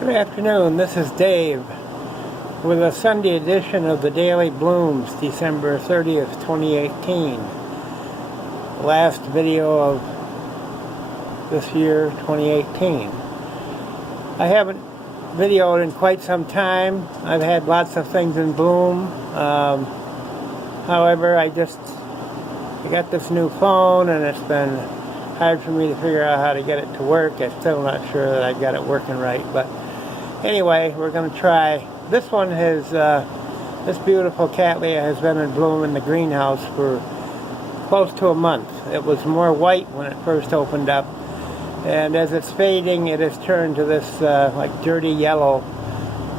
Good afternoon, this is Dave with a Sunday edition of the Daily Blooms, December 30th, 2018. Last video of this year, 2018. I haven't videoed in quite some time. I've had lots of things in bloom. However, I got this new phone and it's been hard for me to figure out how to get it to work. I'm still not sure that I've got it working right, but anyway, we're going to try. This one has, this beautiful cattleya has been in bloom in the greenhouse for close to a month. It was more white when it first opened up, and as it's fading, it has turned to this like dirty yellow,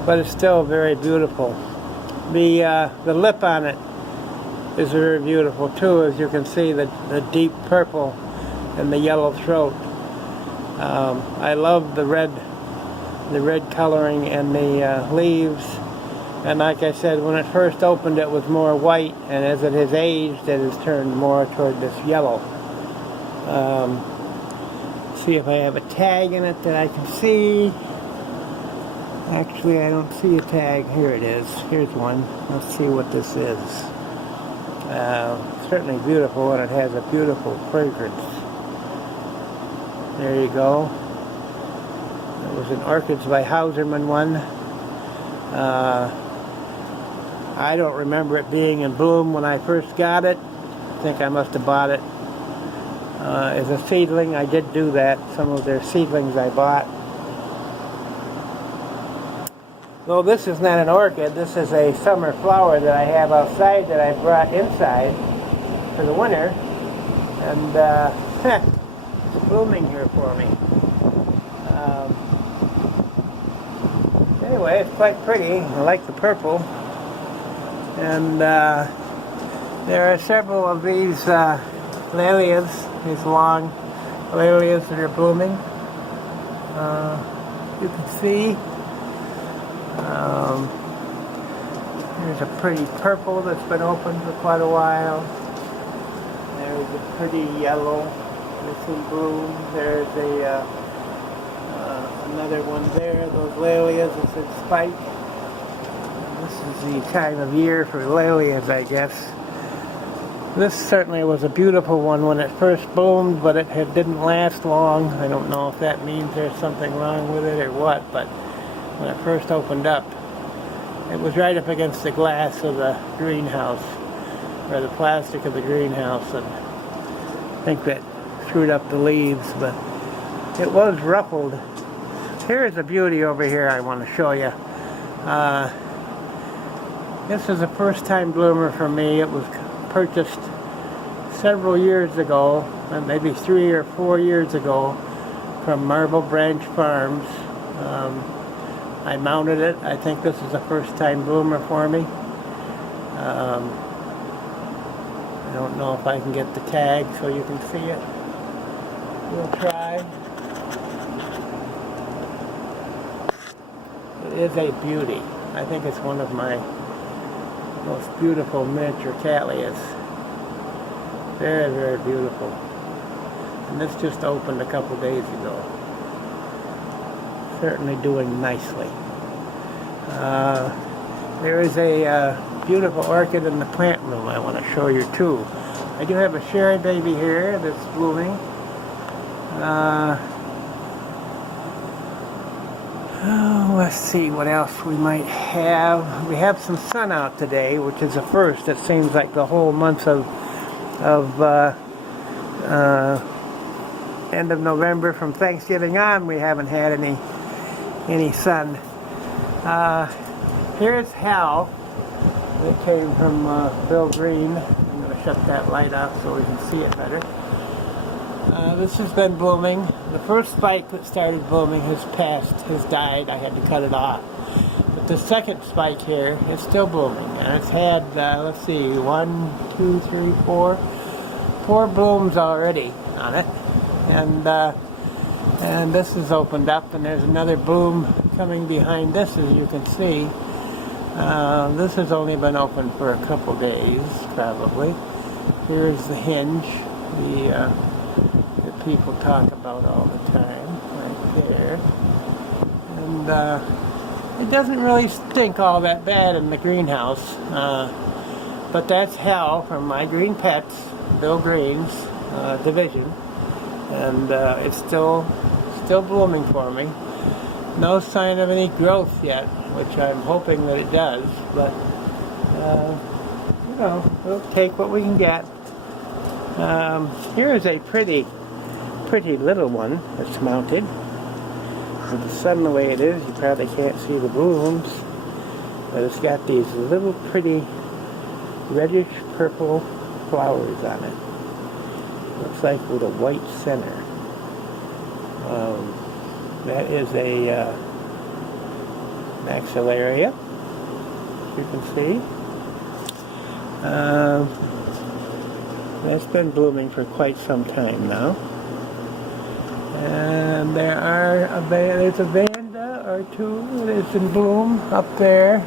but it's still very beautiful. The lip on it is very beautiful too, as you can see, the deep purple and the yellow throat. I love the red coloring and the leaves, and like I said, when it first opened it was more white, and as it has aged it has turned more toward this yellow. See if I have a tag in it that I can see. Actually, I don't see a tag. Here it is. Here's one. Let's see what this is. Certainly beautiful, and it has a beautiful fragrance. There you go. It was an Orchids by Hauserman one. I don't remember it being in bloom when I first got it. I think I must have bought it as a seedling. I did do that. Some of their seedlings I bought. Though this is not an orchid, this is a summer flower that I have outside that I brought inside for the winter. And it's blooming here for me. Anyway, it's quite pretty. I like the purple. And there are several of these lilias, these long lilias that are blooming. You can see there's a pretty purple that's been open for quite a while. There's a pretty yellow that's in bloom. There's another one there, those lilias, it's in spike. And this is the time of year for lilias, I guess. This certainly was a beautiful one when it first bloomed, but it didn't last long. I don't know if that means there's something wrong with it or what, but when it first opened up, it was right up against the glass of the greenhouse, or the plastic of the greenhouse, and I think that screwed up the leaves, but it was ruffled. Here's a beauty over here I want to show you. This is a first-time bloomer for me. It was purchased several years ago, maybe 3 or 4 years ago, from Marble Branch Farms. I mounted it. I think this is a first-time bloomer for me. I don't know if I can get the tag so you can see it. We'll try. It is a beauty. I think it's one of my most beautiful miniature cattleyas. Very, very beautiful. And this just opened a couple days ago. Certainly doing nicely. There is a beautiful orchid in the plant room I want to show you too. I do have a cherry baby here that's blooming. Let's see what else we might have. We have some sun out today, which is a first. It seems like the whole month of end of November from Thanksgiving on, we haven't had any sun. Here's Hal that came from Bill Green. I'm going to shut that light off so we can see it better. This has been blooming. The first spike that started blooming has died. I had to cut it off. But the second spike here is still blooming, and it's had, let's see, 1, 2, 3, 4 blooms already on it. And this is opened up, and there's another bloom coming behind this, as you can see. This has only been open for a couple days, probably. Here's the hinge, that people talk about all the time, right there. And and it doesn't really stink all that bad in the greenhouse. But that's hell from my Green Pets, Bill Green's division, and it's still blooming for me. No sign of any growth yet, which I'm hoping that it does, but you know, we'll take what we can get. Here is a pretty little one that's mounted. With the sun the way it is, you probably can't see the blooms, but it's got these little pretty reddish purple flowers on it. Looks like with a white center. That is a maxillaria, as you can see. That's been blooming for quite some time now. And there's a vanda or two that is in bloom up there.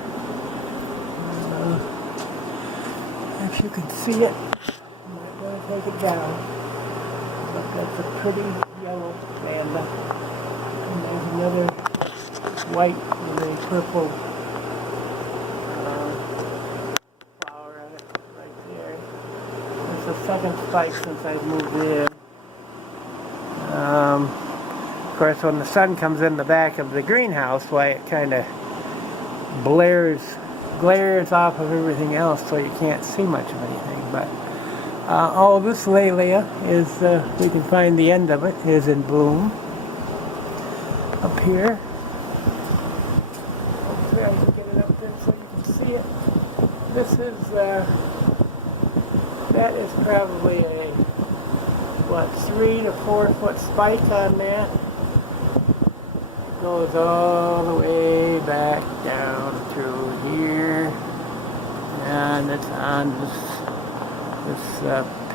If you can see it, I'm not going to take it down. But that's a pretty yellow vanda. And there's another white with a purple flower on it right there. It's the second spike since I've moved in. Of course, when the sun comes in the back of the greenhouse, why it kind of glares off of everything else, so you can't see much of anything. But all this Laelia is, we can find the end of it, is in bloom. Up here. Hopefully I can get it up there so you can see it. This is, that is probably a, 3 to 4 foot spike on that. It goes all the way back down through here, and it's on this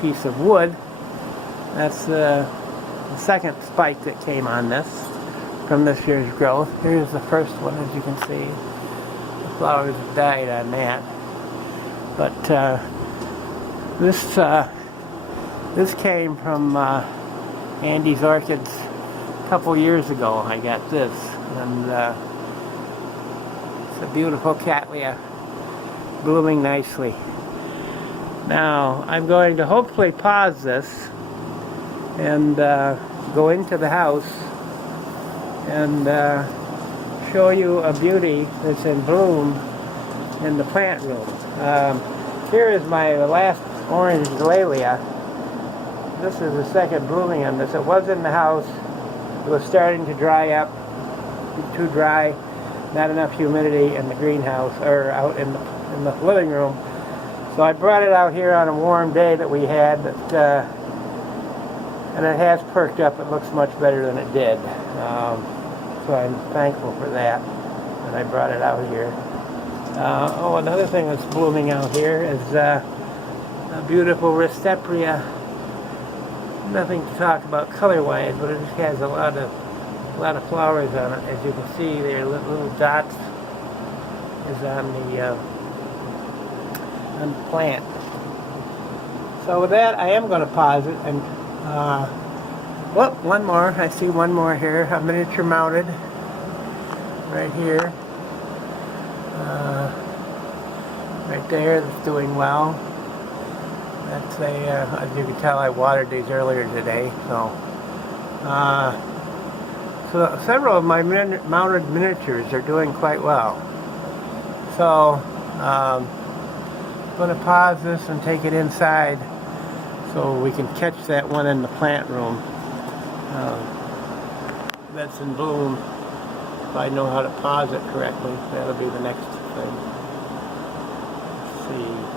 piece of wood. That's the second spike that came on this from this year's growth. Here's the first one, as you can see. The flowers have died on that, but this came from Andy's Orchids a couple years ago. I got this, and it's a beautiful cattleya, blooming nicely. Now, I'm going to hopefully pause this and go into the house and show you a beauty that's in bloom in the plant room. Here is my last orange Laelia. This is the second blooming on this. It was in the house. It was starting to dry up, too dry, not enough humidity in the greenhouse, or out in the living room. So I brought it out here on a warm day that we had, and it has perked up. It looks much better than it did. So I'm thankful for that I brought it out here. Another thing that's blooming out here is a beautiful Ristepria. Nothing to talk about color-wise, but it just has a lot of flowers on it. As you can see, there are little dots is on the plant. So with that, I am going to pause it and one more. I see one more here, a miniature mounted right here, right there. That's doing well. That's as you can tell, I watered these earlier today. So several of my mounted miniatures are doing quite well. So I'm going to pause this and take it inside so we can catch that one in the plant room that's in bloom. If I know how to pause it correctly, that'll be the next thing. Let's see.